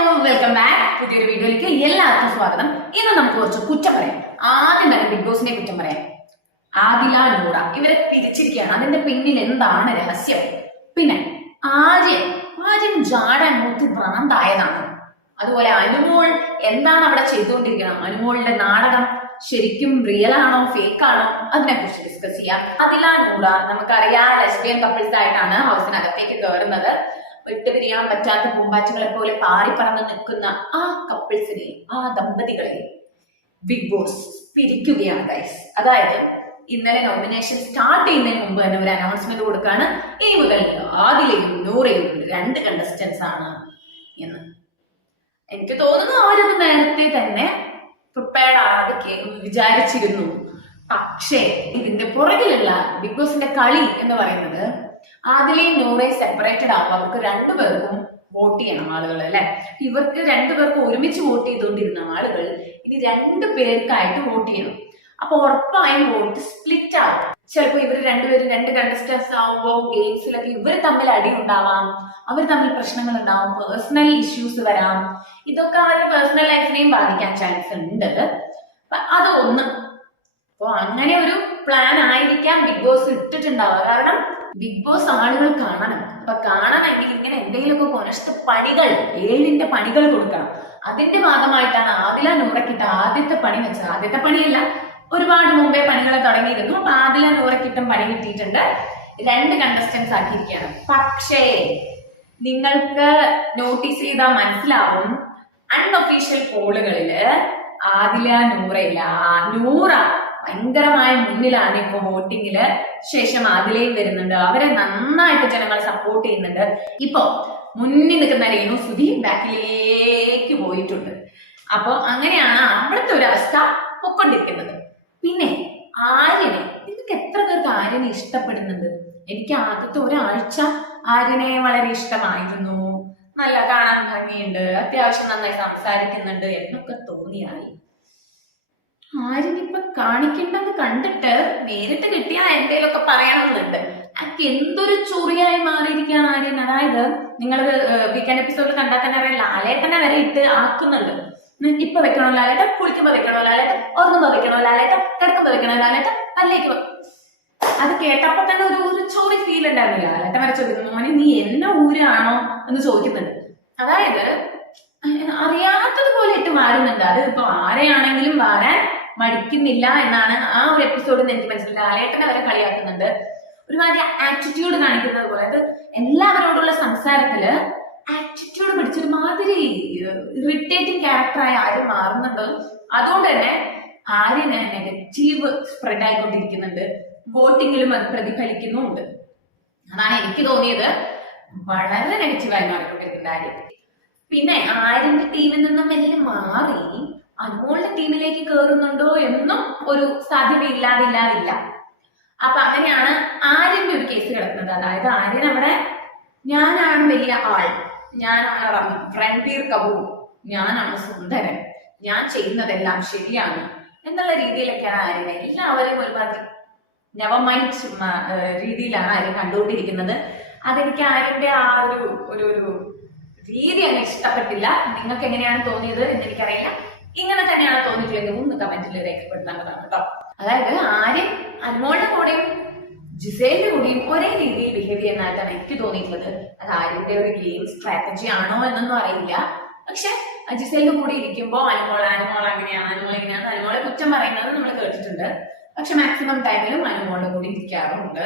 Welcome back പുതിയൊരു വീഡിയോയിലേക്ക് എല്ലാവർക്കും സ്വാഗതം. ഇന്ന് നമുക്ക് കുറച്ച് കുറ്റം പറയാം. ആദ്യം തന്നെ ബിഗ് ബോസിനെ കുറ്റം പറയാം. ആദില നൂറ ഇവരെ തിരിച്ചിരിക്കുകയാണ് അതിന്റെ പിന്നിൽ എന്താണ് രഹസ്യം? പിന്നെ ആര്യൻ. ആര്യൻ ജാടാൻ മൂത്തി ഭ്രാന്തായതാണ്. അതുപോലെ അനുമോൾ എന്താണ് അവിടെ ചെയ്തുകൊണ്ടിരിക്കുന്നത്? അനുമോളിന്റെ നാടകം ശരിക്കും റിയൽ ആണോ ഫേക്ക് ആണോ? അതിനെ കുറിച്ച് ഡിസ്കസ് ചെയ്യാം. അതിലാ നൂറ നമുക്കറിയാം ലെസ്ബിയൻ കപ്പിൾസ് ആയിട്ടാണ് ഹൗസിനകത്തേക്ക് കയറുന്നത്. വിട്ടുപിരിയാൻ പറ്റാത്ത പൂമ്പാറ്റകളെ പോലെ പാറിപ്പറന്ന് നിൽക്കുന്ന ആ കപ്പിൾസിനെ ആ ദമ്പതികളെ ബിഗ് ബോസ് പിരിക്കുകയാണ് ഗൈസ് അതായത് ഇന്നലെ നോമിനേഷൻ സ്റ്റാർട്ട് ചെയ്യുന്നതിന് മുമ്പ് തന്നെ ഒരു അനൗൺസ്മെന്റ് കൊടുക്കാണ്. ഈ മുതൽ ആദിലയും നൂറയും രണ്ട് കണ്ടസ്റ്റൻസ് ആണ് എന്ന്. എനിക്ക് തോന്നുന്നു അവരത് നേരത്തെ തന്നെ പ്രിപ്പയർഡ് ആണ് വിചാരിച്ചിരുന്നു. പക്ഷേ ഇതിന്റെ പുറകിലുള്ള ബിഗ് ബോസിന്റെ കളി എന്ന് പറയുന്നത് ആദിലയും നൂറെ സെപ്പറേറ്റഡ് ആവും അവർക്ക് രണ്ടുപേർക്കും വോട്ട് ചെയ്യണം ആളുകൾ അല്ലെ? ഇവർക്ക് രണ്ടുപേർക്കും ഒരുമിച്ച് വോട്ട് ചെയ്തുകൊണ്ടിരുന്ന ആളുകൾ ഇനി രണ്ടു പേർക്കായിട്ട് വോട്ട് ചെയ്യണം. അപ്പൊ ഉറപ്പായും വോട്ട് സ്പ്ലിറ്റ് ആവും. ചിലപ്പോൾ ഇവർ രണ്ടുപേരും രണ്ട് കണ്ടസ്റ്റൻസ് ആവുമ്പോൾ ഗെയിംസിലൊക്കെ ഇവർ തമ്മിൽ അടി ഉണ്ടാവാം. അവർ തമ്മിൽ പ്രശ്നങ്ങൾ ഉണ്ടാവും. പേഴ്സണൽ ഇഷ്യൂസ് വരാം. ഇതൊക്കെ അവരുടെ പേഴ്സണൽ ലൈഫിനെയും ബാധിക്കാൻ ചാൻസ് ഉണ്ട്. അത് ഒന്ന് അങ്ങനെ ഒരു പ്ലാൻ ആയിരിക്കാം ബിഗ് ബോസ് ഇട്ടിട്ടുണ്ടാവുക. കാരണം ബിഗ് ബോസ് ആളുകൾ കാണണം. അപ്പൊ കാണണമെങ്കിൽ ഇങ്ങനെ എന്തെങ്കിലുമൊക്കെ കൊനഷ്ട പണികൾ ഏഴിന്റെ പണികൾ കൊടുക്കണം. അതിന്റെ ഭാഗമായിട്ടാണ് ആദില നൂറക്കിട്ട ആദ്യത്തെ പണി വെച്ചത്. ആദ്യത്തെ പണിയല്ല ഒരുപാട് മുമ്പേ പണികൾ തുടങ്ങിയിരുന്നു. അപ്പൊ ആദില നൂറക്കിട്ടും പണി കിട്ടിയിട്ടുണ്ട്. രണ്ട് കണ്ടസ്റ്റൻസ് ആക്കിയിരിക്കുകയാണ്. പക്ഷേ നിങ്ങൾക്ക് നോട്ടീസ് ചെയ്താൽ മനസ്സിലാവും അൺഒഫീഷ്യൽ പോളുകളിൽ ആദില നൂറയില്ല നൂറ ഭയങ്കരമായ മുന്നിലാണ് ഇപ്പൊ വോട്ടിങ്ങിൽ ശേഷം അതിലേക്ക് വരുന്നുണ്ട്. അവരെ നന്നായിട്ട് ജനങ്ങൾ സപ്പോർട്ട് ചെയ്യുന്നുണ്ട്. ഇപ്പൊ മുന്നിൽ നിൽക്കുന്ന രേണു സുധി ബാക്കിലേക്ക് പോയിട്ടുണ്ട്. അപ്പൊ അങ്ങനെയാണ് അവിടുത്തെ ഒരു അവസ്ഥ പൊക്കൊണ്ടിരിക്കുന്നത്. പിന്നെ ആര്യനെ നിങ്ങൾക്ക് എത്ര പേർക്ക് ആര്യനെ ഇഷ്ടപ്പെടുന്നുണ്ട്? എനിക്ക് ആദ്യത്തെ ഒരാഴ്ച ആര്യനെ വളരെ ഇഷ്ടമായിരുന്നു. നല്ല കാണാൻ ഭംഗിയുണ്ട്. അത്യാവശ്യം നന്നായി സംസാരിക്കുന്നുണ്ട് എന്നൊക്കെ തോന്നിയായി ആര്യനിപ്പൊ കാണിക്കേണ്ടെന്ന് കണ്ടിട്ട് നേരിട്ട് കിട്ടിയാൽ എന്തേലൊക്കെ പറയണമെന്നുണ്ട് അതൊക്കെ എന്തൊരു ചൊറിയായി മാറിയിരിക്കുകയാണ് ആര്യൻ? അതായത് നിങ്ങൾ വീക്കെൻഡ് എപ്പിസോഡിൽ കണ്ടാൽ തന്നെ അറിയാം ലാലേട്ടനെ വരെ ഇട്ട് ആക്കുന്നുണ്ട്. ഇപ്പൊ വെക്കണോ ലാലേട്ട കുളിക്കുമ്പോ വെക്കണോ ലാലേട്ട ഉറങ്ങുമ്പോ വെക്കണോ ലാലേട്ട കിടക്കുമ്പോ വെക്കണോ ലാലേട്ട പല്ലേക്ക് അത് കേട്ടപ്പോ തന്നെ ഒരു ഒരു ചോറി ഫീൽ ഉണ്ടായിരുന്നു ലാലേട്ട വരെ ചോദിക്കുന്നു മോനെ നീ എന്നെ ഊരാണോ? എന്ന് ചോദിക്കുന്നുണ്ട്. അതായത് അറിയാത്തത് പോലെ ഇട്ട് മാറുന്നുണ്ട്. അത് ഇപ്പൊ ആരെയാണെങ്കിലും മാറാൻ മടിക്കുന്നില്ല എന്നാണ് ആ ഒരു എപ്പിസോഡിൽ നിന്ന് എനിക്ക് മനസ്സിലായി ലാലേട്ടനെ അവരെ കളിയാക്കുന്നുണ്ട്. ഒരുമാതിരി ആറ്റിറ്റ്യൂഡ് കാണിക്കുന്നത് പോലെ. അത് എല്ലാവരോടുള്ള സംസാരത്തിൽ ആറ്റിറ്റ്യൂഡ് പിടിച്ചൊരു മാതിരി ഇറിറ്റേറ്റിംഗ് ക്യാരക്ടറായി ആര് മാറുന്നുണ്ട്. അതുകൊണ്ട് തന്നെ ആര്യന് നെഗറ്റീവ് സ്പ്രെഡ് ആയിക്കൊണ്ടിരിക്കുന്നുണ്ട്. വോട്ടിങ്ങിലും അത് പ്രതിഫലിക്കുന്നുമുണ്ട്. അതാണ് എനിക്ക് തോന്നിയത്. വളരെ നെഗറ്റീവായി മാറിക്കൊണ്ടിരിക്കുന്ന ആര്യം പിന്നെ ആര്യന്റെ ടീമിൽ നിന്നും എല്ലാം മാറി അനുമോളുടെ ടീമിലേക്ക് കയറുന്നുണ്ടോ എന്നും ഒരു സാധ്യത ഇല്ലാതില്ലാതില്ല അപ്പൊ അങ്ങനെയാണ് ആര്യന്റെ ഒരു കേസ് കിടക്കുന്നത്. അതായത് ആര്യൻ അവിടെ ഞാനാണ് വലിയ ആൾ. ഞാനാണ് രൺബീർ കപൂർ. ഞാനാണ് സുന്ദരൻ. ഞാൻ ചെയ്യുന്നതെല്ലാം ശരിയാണ് എന്നുള്ള രീതിയിലൊക്കെയാണ് ആര്യം എല്ലാവരും ഒരുപാട് നവമൈൻഡ് രീതിയിലാണ് ആര്യം കണ്ടുകൊണ്ടിരിക്കുന്നത്. അതെനിക്ക് ആര്യന്റെ ആ ഒരു ഒരു രീതി അങ്ങ് ഇഷ്ടപ്പെട്ടില്ല. നിങ്ങൾക്ക് എങ്ങനെയാണ് തോന്നിയത് എന്ന് എനിക്കറിയില്ല. ഇങ്ങനെ തന്നെയാണ് തോന്നിയിട്ടില്ലെങ്കിൽ ഒന്ന് കമന്റിൽ രേഖപ്പെടുത്തേണ്ടതാണ് കേട്ടോ. അതായത് ആര്യൻ അനുമോളുടെ കൂടെയും ജിസേലിന്റെ കൂടെയും ഒരേ രീതിയിൽ ബിഹേവ് ചെയ്യുന്നതായിട്ടാണ് എനിക്ക് തോന്നിയിട്ടുള്ളത്. അത് ആര്യന്റെ ഒരു ഗെയിം സ്ട്രാറ്റജി ആണോ എന്നൊന്നും അറിയില്ല. പക്ഷെ ജിസേലിന്റെ കൂടെ ഇരിക്കുമ്പോൾ അനുമോൾ അനുമോൾ അങ്ങനെയാണ് അനുമോൾ ഇങ്ങനെയാണ് അനുമോളെ കുറ്റം പറയുന്നത് നമ്മൾ കേട്ടിട്ടുണ്ട്. പക്ഷെ മാക്സിമം ടൈമിലും അനുമോളുടെ കൂടെ ഇരിക്കാറുണ്ട്.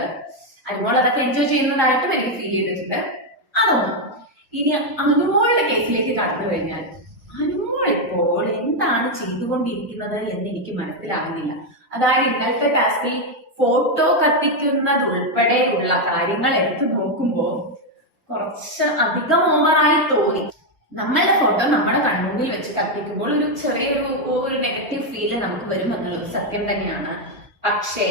അനുമോൾ അതൊക്കെ എൻജോയ് ചെയ്യുന്നതായിട്ടും എനിക്ക് ഫീൽ ചെയ്തിട്ടുണ്ട്. അതൊന്നും. ഇനി അനുമോളുടെ കേസിലേക്ക് കടന്നു കഴിഞ്ഞാൽ എന്താണ് ചെയ്തുകൊണ്ടിരിക്കുന്നത് എന്ന് എനിക്ക് മനസ്സിലാകുന്നില്ല. അതായത് ഇന്നലത്തെ ടാസ്കിൽ ഫോട്ടോ കത്തിക്കുന്നത് ഉൾപ്പെടെയുള്ള കാര്യങ്ങൾ എടുത്തു നോക്കുമ്പോൾ കുറച്ച് അധികം ഓവറായി തോന്നി. നമ്മളുടെ ഫോട്ടോ നമ്മുടെ കൺമുമ്പിൽ വെച്ച് കത്തിക്കുമ്പോൾ ഒരു ചെറിയൊരു ഒരു നെഗറ്റീവ് ഫീൽ നമുക്ക് വരും എന്നുള്ളത് സത്യം തന്നെയാണ്. പക്ഷേ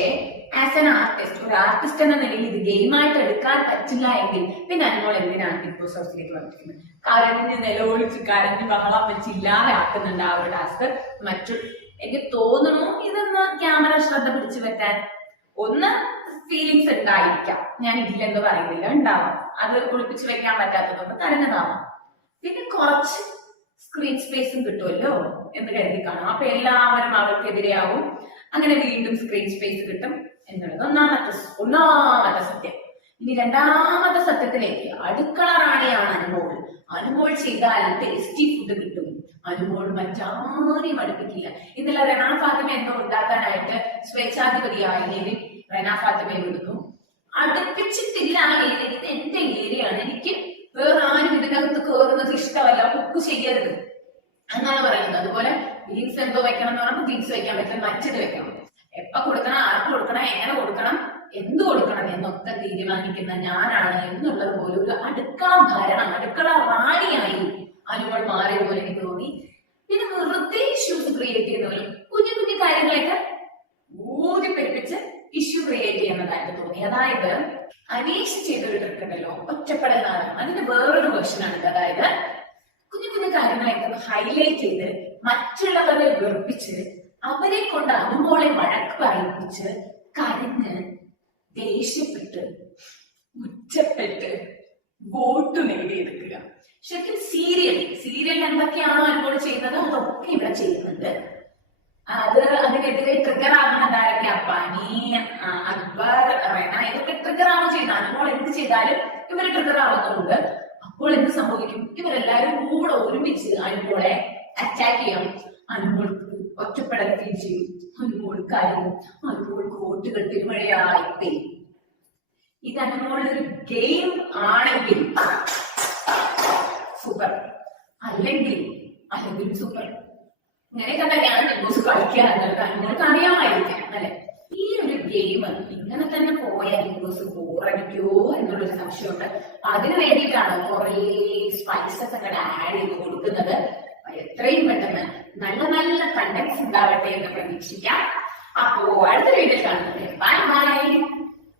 ആസ് എൻ ആർട്ടിസ്റ്റ് ഒരു ആർട്ടിസ്റ്റ് എന്ന നിലയിൽ ഇത് ഗെയിമായിട്ട് എടുക്കാൻ പറ്റില്ല എങ്കിൽ പിന്നെ അനുമോൾ എന്തിനാണ് ബിഗ് ബോസ് ഹൗസിലേക്ക് വന്നിരിക്കുന്നത്? കരഞ്ഞ് നിലവിളിച്ച് കരഞ്ഞ് ബഹളം വെച്ച് ഇല്ലാതാക്കുന്നുണ്ട് ആ ഒരു ടാസ്ക് മറ്റു എനിക്ക് തോന്നുന്നു ഇതൊന്ന് ക്യാമറ ശ്രദ്ധ പിടിച്ചു വെക്കാൻ ഒന്ന് ഫീലിങ്സ് ഉണ്ടായിരിക്കാം. ഞാൻ ഇല്ലെന്ന് പറയുന്നില്ല. ഉണ്ടാവാം. അത് ഒളിപ്പിച്ചു വെക്കാൻ പറ്റാത്തതുകൊണ്ട് കരഞ്ഞതാവാം. പിന്നെ കുറച്ച് സ്ക്രീൻ സ്പേസും കിട്ടുമല്ലോ എന്ന് കരുതി കാണും. അപ്പൊ എല്ലാവരും അവർക്കെതിരെയാവും. അങ്ങനെ വീണ്ടും സ്ക്രീൻ സ്പേസ് കിട്ടും എന്നുള്ളത് ഒന്നാമത്തെ ഒന്നാമത്തെ സത്യം. ഇനി രണ്ടാമത്തെ സത്യത്തിലേക്ക്. അടുക്കള റാണിയാണ് അനുമോൾ. അനുമോൾ ചെയ്താൽ ടേസ്റ്റി ഫുഡ് കിട്ടും. അനുമോൾ മറ്റാരെയും അടുപ്പിക്കില്ല. ഇന്നലെ റെനാ ഫാത്തിമ എന്തോ ഉണ്ടാക്കാനായിട്ട് സ്വേച്ഛാധിപതിയായി ലേവി റെനാ ഫാത്തിമയെ വിടുന്നു അടുപ്പിച്ചിട്ടില്ല ഏരിയ ഇത് എന്റെ ഏരിയയാണ്. എനിക്ക് വേറെ ആരും ഇതിനകത്ത് കയറുന്നത് ഇഷ്ടമല്ല. കുക്ക് ചെയ്യരുത്. എന്നാണ് പറയുന്നത്. അതുപോലെ ബീൻസ് എന്തോ വെക്കണം എന്ന് പറയുമ്പോൾ ഗ്രീൻസ് വെക്കാൻ പറ്റില്ല മറ്റത് വെക്കണം. എപ്പ കൊടുക്കണം ആർക്ക് കൊടുക്കണം എങ്ങനെ കൊടുക്കണം എന്ത് കൊടുക്കണം എന്നൊക്കെ തീരുമാനിക്കുന്ന ഞാനാണ് എന്നുള്ളത് പോലെ ഒരു അടുക്കള ഭരണം അടുക്കള റാണിയായി അനുമോൾ മാറിയതുപോലെ എനിക്ക് തോന്നി. പിന്നെ വെറുതെ ഇഷ്യൂസ് ക്രിയേറ്റ് ചെയ്യുന്നവരും കുഞ്ഞു കുഞ്ഞു കാര്യങ്ങളൊക്കെ ഊതിപ്പെരുപ്പിച്ച് ഇഷ്യൂ ക്രിയേറ്റ് ചെയ്യുന്നതായിട്ട് തോന്നി. അതായത് അനീഷ് ചെയ്തൊരു ട്രിക്ക് ഉണ്ടല്ലോ ഒറ്റപ്പെടൽ നാടകം. അതിന്റെ വേറൊരു വേർഷനാണ് ആണ് അതായത് കുഞ്ഞു ഹൈലൈറ്റ് ചെയ്ത് മറ്റുള്ളവരെ വെറുപ്പിച്ച് അവരെ കൊണ്ട് അനുമോളെ വഴക്ക് പറയിപ്പിച്ച് കരഞ്ഞ് ദേഷ്യപ്പെട്ട് ഉച്ചപ്പെട്ട് വോട്ട് നേടിയെടുക്കുക. ശരിക്കും സീരിയൽ സീരിയൽ എന്തൊക്കെയാണോ അനുമോൾ ചെയ്യുന്നത് അതൊക്കെ ഇവിടെ ചെയ്യുന്നുണ്ട്. അത് അതിനെതിരെ ട്രിഗർ ആകുന്നത് ആരൊക്കെ അപ്പാനി അക്ബർ റെന ഇതൊക്കെ ട്രിഗർ ആവുക ചെയ്യുന്നത് അനുമോൾ എന്ത് ചെയ്താലും ഇവർ ട്രിഗർ ആവുന്നുണ്ട്. അപ്പോൾ എന്ത് സംഭവിക്കും? ഇവരെല്ലാരും കൂടെ ഒരുമിച്ച് അനുമോളെ അറ്റാക്ക് ചെയ്യാം. അനുപോൾക്ക് ഒറ്റപ്പെടുത്തുകയും ചെയ്യും. അനുമോൾ കാര്യം അനുമോൾക്ക് വോട്ടുകൾ തിരുമഴയായി പെയ്യും. ഇത് അനുമോളുടെ ഒരു ഗെയിം ആണെങ്കിൽ സൂപ്പർ അല്ലെങ്കിൽ അല്ലെങ്കിൽ സൂപ്പർ ഇങ്ങനെയൊക്കെ തന്നെയാണ് ബിഗ് ബോസ് കളിക്കുക എന്നുള്ളത് നിങ്ങൾക്ക് അറിയാമായിരിക്കാം അല്ലെ ഈ ഒരു ഗെയിം ഇങ്ങനെ തന്നെ പോയാൽ ബിഗ് ബോസ് ബോറടിക്കോ എന്നുള്ളൊരു സംശയമുണ്ട്. അതിനു വേണ്ടിയിട്ടാണ് കുറേ സ്പൈസസ് അങ്ങനെ ആഡ് ചെയ്ത് കൊടുക്കുന്നത്. എത്രയും പെട്ടെന്ന് നല്ല നല്ല കണ്ടക്ട്സ് ഉണ്ടാവട്ടെ എന്ന് പ്രതീക്ഷിക്കാം. അപ്പോ അടുത്ത വീഡിയോ കാണുന്നത് ബൈ ബൈ